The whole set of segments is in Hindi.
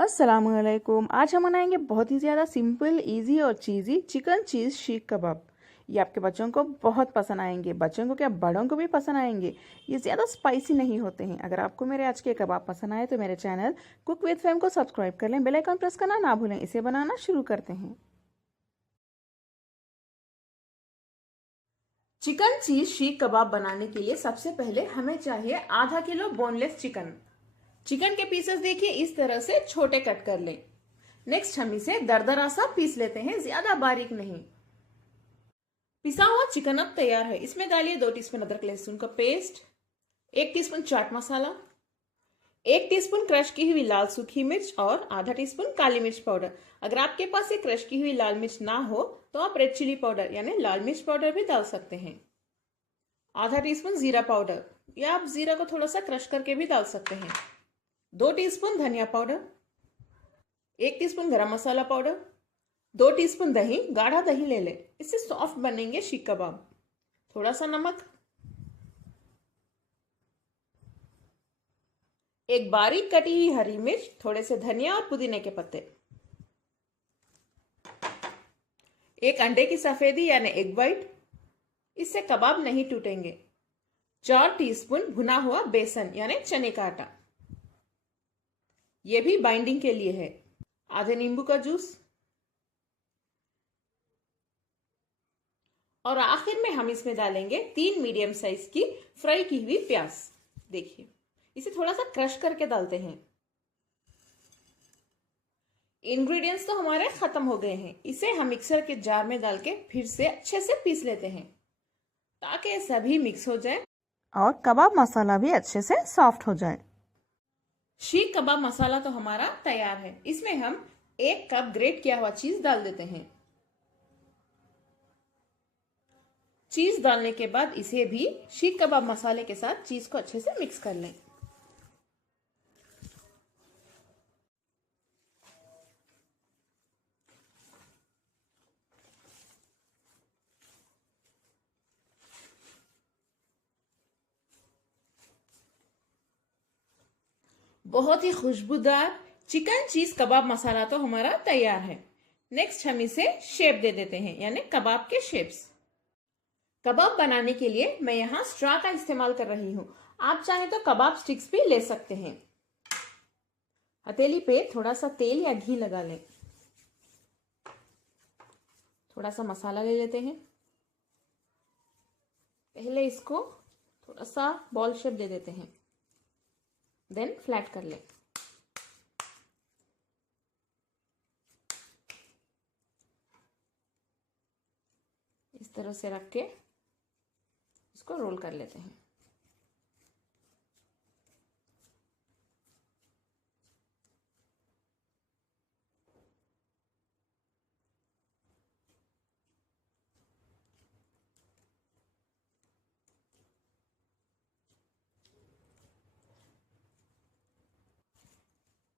अस्सलामुअलैकुम। आज हम बनाएंगे बहुत ही ज़्यादा सिंपल, इजी और चीज़ी चिकन चीज़ शीख कबाब। ये आपके बच्चों को बहुत पसंद आएंगे, बच्चों को क्या बड़ों को भी पसंद आएंगे। ये ज़्यादा स्पाइसी नहीं होते हैं। अगर आपको मेरे आज के कबाब पसंद आए तो मेरे चैनल कुक विद फैम को सब्सक्राइब कर लें, बेल आइकन प्रेस करना ना भूलें। इसे बनाना शुरू करते हैं। चिकन चीज़ शीख कबाब बनाने के लिए सबसे पहले हमें चाहिए आधा किलो बोनलेस चिकन। चिकन के पीसेस देखिए इस तरह से छोटे कट कर लें। नेक्स्ट हम इसे दरदरा सा पीस लेते हैं, ज्यादा बारीक नहीं। पिसा हुआ चिकन अब तैयार है। इसमें डालिए 2 टीस्पून अदरक लहसुन का paste, 1 teaspoon chaat masala, 1 teaspoon crush की हुई लाल सूखी मिर्च और आधा टीस्पून काली मिर्च पाउडर। अगर आपके पास ये क्रश की हुई लाल मिर्च ना हो तो आप रेड चिली पाउडर यानी लाल मिर्च पाउडर भी डाल सकते हैं। आधा टीस्पून जीरा पाउडर, या आप जीरा को थोड़ा सा क्रश करके भी डाल सकते हैं। 2 टीस्पून धनिया पाउडर, 1 टीस्पून गरम मसाला पाउडर, 2 टीस्पून दही, गाढ़ा दही ले लें, इससे सॉफ्ट बनेंगे शीख कबाब। थोड़ा सा नमक, एक बारीक कटी हुई हरी मिर्च, थोड़े से धनिया और पुदीने के पत्ते, एक अंडे की सफेदी यानी एग वाइट, इससे कबाब नहीं टूटेंगे। 4 टीस्पून भुना हुआ बेसन यानी चने का आटा, यह भी बाइंडिंग के लिए है। आधे नींबू का जूस, और आखिर में हम इसमें डालेंगे 3 मीडियम साइज की फ्राई की हुई प्याज। देखिए इसे थोड़ा सा क्रश करके डालते हैं। इंग्रेडिएंट्स तो हमारे खत्म हो गए हैं। इसे हम मिक्सर के जार में डाल के फिर से अच्छे से पीस लेते हैं ताकि सभी मिक्स हो जाए और कबाब मसाला भी अच्छे से सॉफ्ट हो जाए। शीख कबाब मसाला तो हमारा तैयार है। इसमें हम 1 कप ग्रेट किया हुआ चीज डाल देते हैं। चीज डालने के बाद इसे भी शीख कबाब मसाले के साथ चीज को अच्छे से मिक्स कर लें। बहुत ही खुशबूदार चिकन चीज कबाब मसाला तो हमारा तैयार है। नेक्स्ट हम इसे शेप दे देते हैं, यानी कबाब के शेप्स। कबाब बनाने के लिए मैं यहाँ स्ट्रा का इस्तेमाल कर रही हूँ। आप चाहे तो कबाब स्टिक्स भी ले सकते हैं। हथेली पे थोड़ा सा तेल या घी लगा लें। थोड़ा सा मसाला ले लेते हैं। पहले इसको थोड़ा सा बॉल शेप दे देते हैं, देन फ्लैट कर लें। इस तरह से रख के इसको रोल कर लेते हैं।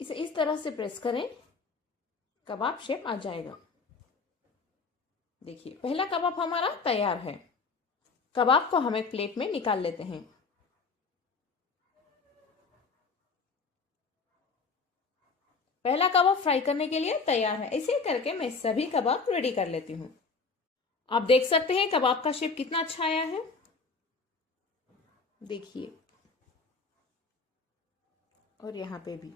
इसे इस तरह से प्रेस करें, कबाब शेप आ जाएगा। देखिए पहला कबाब हमारा तैयार है। कबाब को हम एक प्लेट में निकाल लेते हैं। पहला कबाब फ्राई करने के लिए तैयार है। इसे करके मैं सभी कबाब रेडी कर लेती हूँ। आप देख सकते हैं कबाब का शेप कितना अच्छा आया है। देखिए, और यहाँ पे भी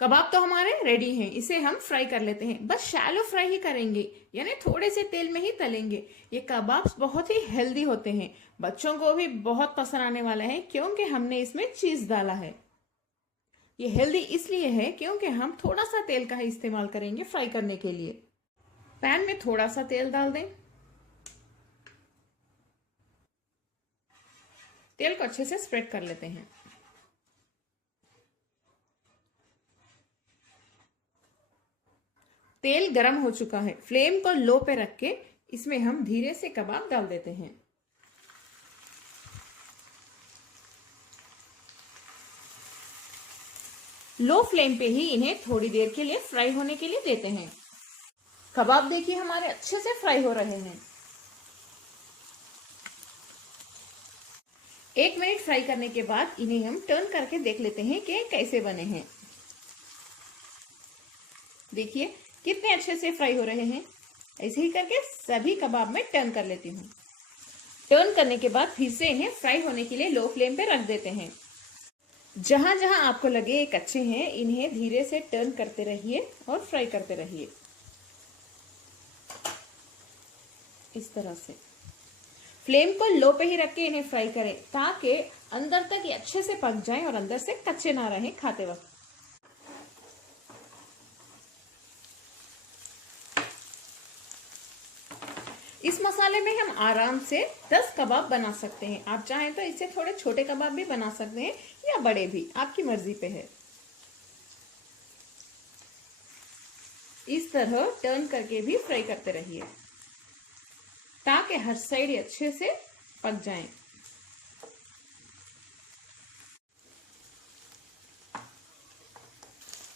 कबाब तो हमारे रेडी हैं। इसे हम फ्राई कर लेते हैं। बस शैलो फ्राई ही करेंगे, यानी थोड़े से तेल में ही तलेंगे। ये कबाब्स बहुत ही हेल्दी होते हैं, बच्चों को भी बहुत पसंद आने वाला है क्योंकि हमने इसमें चीज डाला है। ये हेल्दी इसलिए है क्योंकि हम थोड़ा सा तेल का ही इस्तेमाल करेंगे फ्राई करने के लिए। पैन में थोड़ा सा तेल डाल दें। तेल को अच्छे से स्प्रेड कर लेते हैं। तेल गरम हो चुका है। फ्लेम को लो पे रख के इसमें हम धीरे से कबाब डाल देते हैं। लो फ्लेम पे ही इन्हें थोड़ी देर के लिए फ्राई होने के लिए देते हैं। कबाब देखिए हमारे अच्छे से फ्राई हो रहे हैं। 1 मिनट फ्राई करने के बाद इन्हें हम टर्न करके देख लेते हैं कि कैसे बने हैं। देखिए कितने अच्छे से फ्राई हो रहे हैं। ऐसे ही करके सभी कबाब में टर्न कर लेती हूँ। टर्न करने के बाद फिर से इन्हें फ्राई होने के लिए लो फ्लेम पे रख देते हैं। जहां जहां आपको लगे ये कच्चे हैं, इन्हें धीरे से टर्न करते रहिए और फ्राई करते रहिए। इस तरह से फ्लेम को लो पे ही रख के इन्हें फ्राई करें ताकि अंदर तक ये अच्छे से पक जाएं और अंदर से कच्चे ना रहें खाते वक्त। इस मसाले में हम आराम से 10 कबाब बना सकते हैं। आप चाहें तो इससे थोड़े छोटे कबाब भी बना सकते हैं या बड़े भी, आपकी मर्जी पे है। इस तरह टर्न करके भी फ्राई करते रहिए ताकि हर साइड अच्छे से पक जाएं।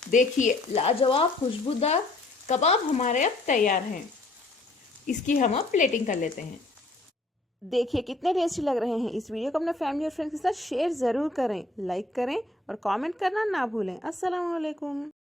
देखिए लाजवाब खुशबूदार कबाब हमारे अब तैयार हैं। इसकी हम अब प्लेटिंग कर लेते हैं। देखिए कितने टेस्टी लग रहे हैं। इस वीडियो को अपने फैमिली और फ्रेंड्स के साथ शेयर जरूर करें, लाइक करें और कमेंट करना ना भूलें। अस्सलाम वालेकुम।